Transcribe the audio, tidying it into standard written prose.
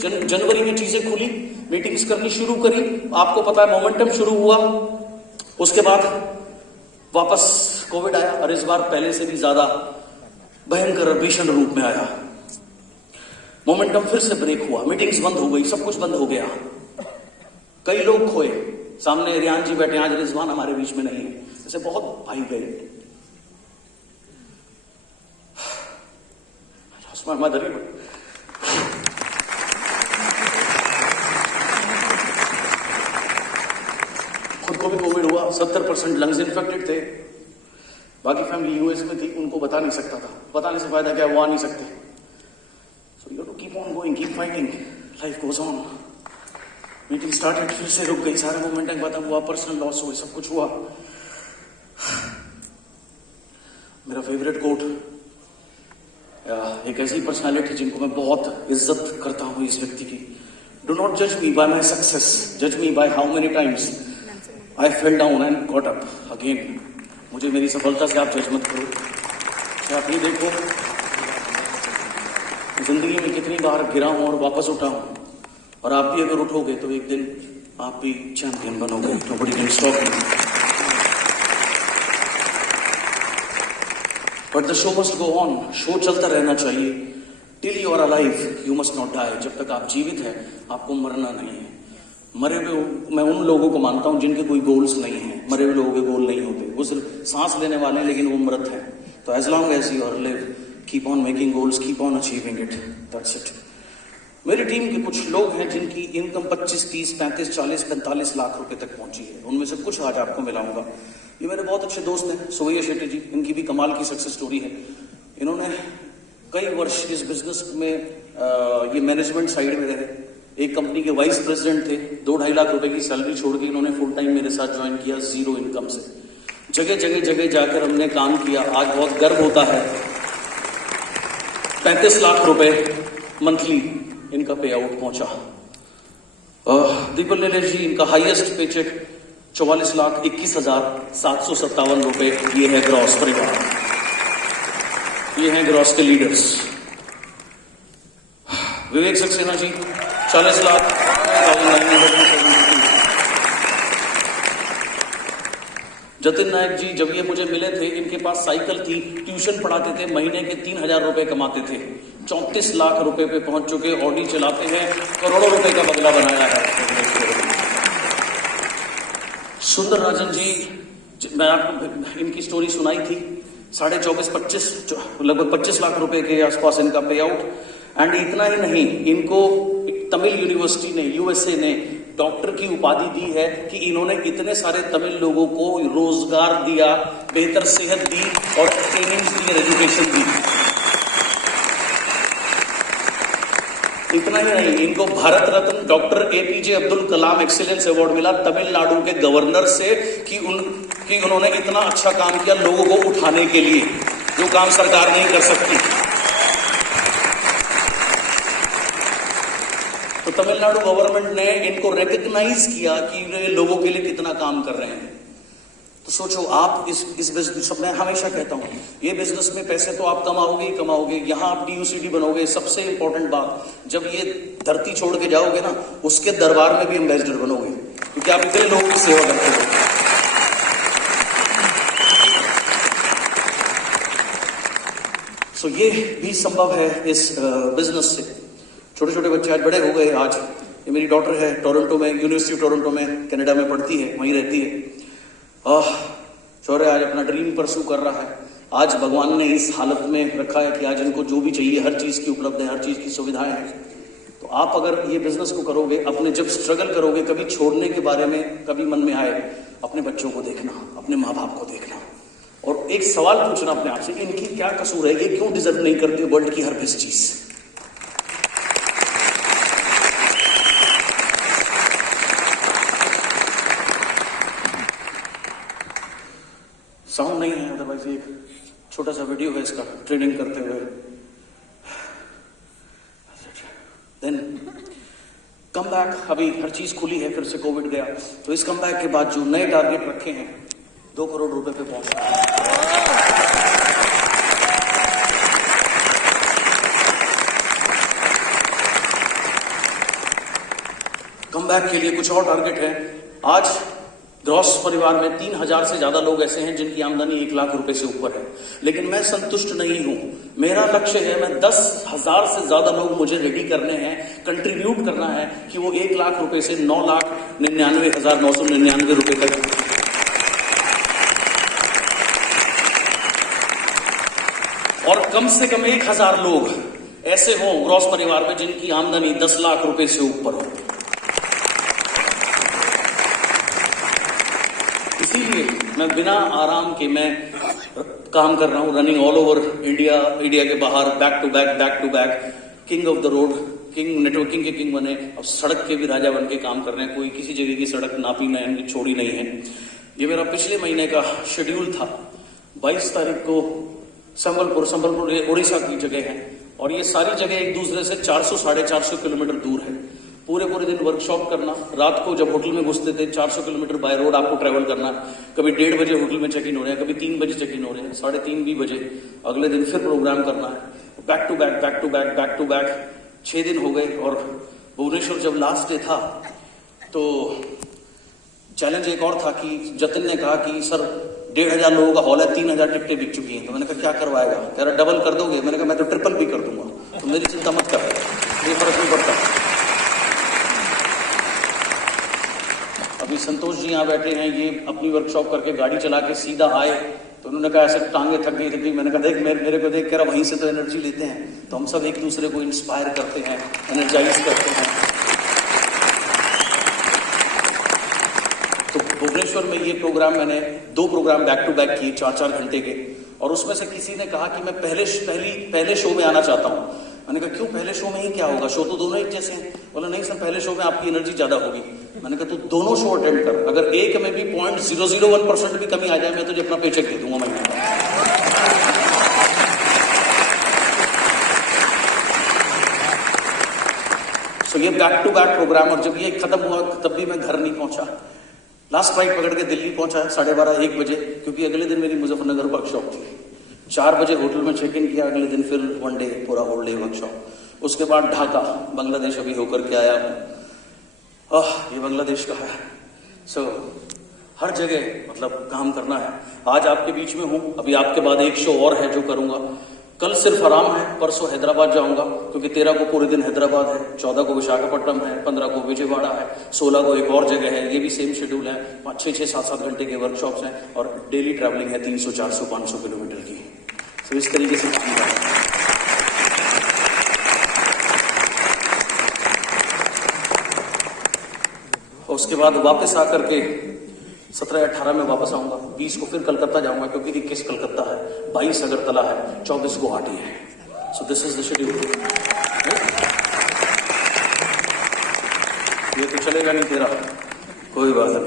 जनवरी में चीजें खुली, मीटिंग्स करनी शुरू करी, आपको पता है मोमेंटम शुरू हुआ। उसके बाद वापस कोविड आया और इस बार पहले से भी ज्यादा भयंकर भीषण रूप में आया। मोमेंटम फिर से ब्रेक हुआ, मीटिंग्स बंद हो गई, सब कुछ बंद हो गया, कई लोग खोए। सामने रियान जी बैठे, आज रिजवान हमारे बीच में नहीं है, ऐसे बहुत भाई गए। मदर खुद को भी कोविड हुआ, 70% लंग्स इन्फेक्टेड थे। बाकी फैमिली यूएस में थी, उनको बता नहीं सकता था, बताने से फायदा क्या, वो आ नहीं सकते। So you to keep on going, keep fighting, life goes on. Meeting started, फिर से रुक गई, सारे मोमेंटम खत्म हुआ, पर्सनल लॉस हुए, सब कुछ हुआ। मेरा फेवरेट कोट, एक ऐसी पर्सनालिटी जिनको मैं बहुत इज्जत करता हूं इस व्यक्ति की, डू नॉट जज मी बाय माई सक्सेस, जज me by how many times I fell down and got up again. मुझे मेरी सफलता से आप जज मत करो। आप ये देखो जिंदगी में कितनी बार गिरा हूं और वापस उठा हूं, और आप भी अगर उठोगे तो एक दिन आप भी चैंपियन बनोगे। Nobody can stop you, but the show must go on. Show चलता रहना चाहिए। Till you are alive you must not die. जब तक आप जीवित हैं आपको मरना नहीं है। मरे हुए मैं उन लोगों को मानता हूं जिनके कोई गोल्स नहीं है। मरे हुए लोगों के गोल नहीं होते, वो सिर्फ सांस लेने वाले हैं, लेकिन वो मृत है। तो as long as you are live, keep on making goals, keep on achieving it, that's it. मेरी टीम के कुछ लोग हैं जिनकी इनकम 25, 30, 35, 40, 45 लाख रुपए तक पहुंची है। उनमें से कुछ आज आपको मिलाऊंगा। ये मेरे बहुत अच्छे दोस्त हैं, सुवैया शेट्टी जी, इनकी भी कमाल की सक्सेस स्टोरी है। इन्होंने कई वर्ष इस बिजनेस में ये मैनेजमेंट साइड में रहे, एक कंपनी के वाइस प्रेसिडेंट थे। 2-2.5 लाख रुपए की सैलरी छोड़ के इन्होंने फुल टाइम मेरे साथ ज्वाइन किया, जीरो इनकम से। जगह जगह जगह जाकर हमने काम किया। आज बहुत गर्व होता है, 35 लाख रुपए मंथली इनका पे आउट पहुंचा। दीपल नीलेश जी, इनका हाईएस्ट पेचेक 44,21,757 रुपए। ये है ग्रॉस परिवार, ये हैं ग्रॉस के लीडर्स। विवेक सक्सेना जी 40 लाख। जतिन नायक जी, जब ये मुझे मिले थे इनके पास साइकिल थी, ट्यूशन पढ़ाते थे, महीने के 3,000 रुपए कमाते थे। 34 लाख रुपए पे पहुंच चुके, ऑडी चलाते हैं, करोड़ों रुपए का बंगला बनाया है। सुंदर राजन जी, मैं आपको इनकी स्टोरी सुनाई थी। 24.5-25 लगभग 25 लाख रुपए के आसपास इनका पे आउट। एंड इतना ही नहीं, इनको तमिल यूनिवर्सिटी ने, यूएसए ने डॉक्टर की उपाधि दी है कि इन्होंने इतने सारे तमिल लोगों को रोजगार दिया, बेहतर सेहत दी और ट्रेनिंग दी, एजुकेशन दी। इतना ही नहीं, इनको Bharat Ratna doctor APJ Abdul Kalam excellence award मिला तमिलनाडु के गवर्नर से कि उन्होंने इतना अच्छा काम किया लोगों को उठाने के लिए, जो काम सरकार नहीं कर सकती। तो तमिलनाडु गवर्नमेंट ने इनको रिकॉग्नाइज किया कि ये लोगों के लिए कितना काम कर रहे हैं। तो सोचो आप इस बिजनेस, मैं हमेशा कहता हूं ये बिजनेस में पैसे तो आप कमाओगे ही कमाओगे, यहां आप डीयूसीडी बनोगे। सबसे इंपॉर्टेंट बात, जब ये धरती छोड़ के जाओगे ना, उसके दरबार में भी एम्बेसडर बनोगे, क्योंकि आप इतने लोगों की सेवा करते हो। सो ये भी संभव है इस बिजनेस से। छोटे छोटे बच्चे आज बड़े हो गए। आज ये मेरी डॉटर है, टोरंटो में, यूनिवर्सिटी ऑफ टोरंटो में, कनाडा में पढ़ती है, वहीं रहती है। शौर्य आज अपना ड्रीम परस्यू कर रहा है। आज भगवान ने इस हालत में रखा है कि आज इनको जो भी चाहिए हर चीज की उपलब्ध है, हर चीज की सुविधाएं हैं। तो आप अगर ये बिजनेस को करोगे, अपने जब स्ट्रगल करोगे, कभी छोड़ने के बारे में कभी मन में आए, अपने बच्चों को देखना, अपने माँ बाप को देखना और एक सवाल पूछना अपने आप से, इनकी क्या कसूर है, ये क्यों डिजर्व नहीं करते वर्ल्ड की हर बेस्ट चीज। साउंड नहीं है, अदरवाइज एक छोटा सा वीडियो है इसका, ट्रेनिंग करते हुए। देन कम बैक, अभी हर चीज खुली है, फिर से कोविड गया, तो इस कम बैक के बाद जो नए टारगेट रखे हैं 2 करोड़ रुपए पे पहुंचना है। कमबैक के लिए कुछ और टारगेट है। आज ग्रॉस परिवार में 3,000 से ज्यादा लोग ऐसे हैं जिनकी आमदनी 1 लाख रुपए से ऊपर है, लेकिन मैं संतुष्ट नहीं हूं। मेरा लक्ष्य है, मैं 10,000 से ज्यादा लोग मुझे रेडी करने हैं, कंट्रीब्यूट करना है कि वो 1 लाख रुपए से 9,99,999 रुपए तक। और कम से कम 1,000 लोग ऐसे हों ग्रॉस परिवार में जिनकी आमदनी 10 लाख रुपए से ऊपर हो। इसीलिए मैं बिना आराम के मैं काम कर रहा हूं, running all over India, India के बाहर, back to back, king of the road, king, networking के किंग बने, अब सड़क के भी राजा बन के काम कर रहे हैं। कोई किसी जगह की सड़क नापी नहीं, छोड़ी नहीं है। ये मेरा पिछले महीने का शेड्यूल था। 22 तारीख को संबलपुर उड़ीसा की जगह है, और ये सारी जगह एक दूसरे से 400-450 किलोमीटर दूर है। पूरे दिन वर्कशॉप करना, रात को जब होटल में घुसते थे 400 किलोमीटर बाय रोड आपको ट्रेवल करना। कभी 1:30 बजे होटल में चेक इन हो रहे हैं, कभी 3 बजे चेक इन हो रहे हैं, 3:30 भी बजे अगले दिन फिर प्रोग्राम करना है। बैक टू बैक 6 दिन हो गए। और भुवनेश्वर जब लास्ट डे था तो चैलेंज एक और था कि जतिन ने कहा कि सर 1,500 लोगों का हॉल है, 3,000 टिकटें बिक चुकी हैं। तो मैंने कहा क्या करवाएगा? कह रहा डबल कर दोगे? मैंने कहा मैं तो ट्रिपल भी कर दूंगा, तो मेरी चिंता मत कर, ये फर्क नहीं पड़ता। अभी संतोष जी यहाँ बैठे हैं, ये अपनी वर्कशॉप करके गाड़ी चला के सीधा आए, तो उन्होंने कहा ऐसे टांगे थक गई। मैंने कहा देख मेरे को देख, कह रहा वहीं से तो एनर्जी लेते हैं। तो हम सब एक दूसरे को इंस्पायर करते हैं, एनर्जाइज करते हैं। तो भुवनेश्वर में ये प्रोग्राम, मैंने 2 प्रोग्राम बैक टू बैक किए 4-4 घंटे के, और उसमें से किसी ने कहा कि मैं पहले शो में आना चाहता हूँ। मैंने कहा क्यों? पहले शो में ही क्या होगा, शो तो दोनों एक जैसे हैं। बोला नहीं सर, पहले शो में आपकी एनर्जी ज्यादा होगी। मैंने कहा तू दोनों शो अटेंड कर, अगर एक में भी 0.001% भी कमी आ जाए मैं तुझे अपना पेचेक दे दूंगा महीने का। सो ये बैक टू बैक प्रोग्राम, और जब ये खत्म हुआ तब भी मैं घर नहीं पहुंचा। लास्ट फ्लाइट पकड़ के दिल्ली पहुंचा 12:30-1 बजे, क्योंकि अगले दिन मेरी मुजफ्फरनगर वर्कशॉप थी। 4 बजे होटल में चेक इन किया, अगले दिन फिर 1 डे पूरा होल डे वर्कशॉप। उसके बाद ढाका, बांग्लादेश अभी होकर के आया हूँ। ये बांग्लादेश का है। सो हर जगह मतलब काम करना है। आज आपके बीच में हूँ, अभी आपके बाद एक शो और है जो करूंगा। कल सिर्फ आराम है, परसों हैदराबाद जाऊंगा, क्योंकि 13 को पूरे दिन हैदराबाद है, 14 को विशाखापट्टनम है, 15 को विजयवाड़ा है, 16 को एक और जगह है, ये भी सेम शेड्यूल है। 5-6, 7-7 घंटे के वर्कशॉप्स हैं, और डेली ट्रैवलिंग है 300, 400, 500 किलोमीटर की। तो इस तरीके से काम कर रहा है। उसके बाद वापस आकर के 17-18 में वापस आऊंगा, 20 को फिर कलकत्ता जाऊंगा, क्योंकि 21 कलकत्ता है, 22 अगरतला है, 24 गुवाहाटी है। So this is the schedule. ये तो चलेगा नहीं तेरा, कोई बात नहीं।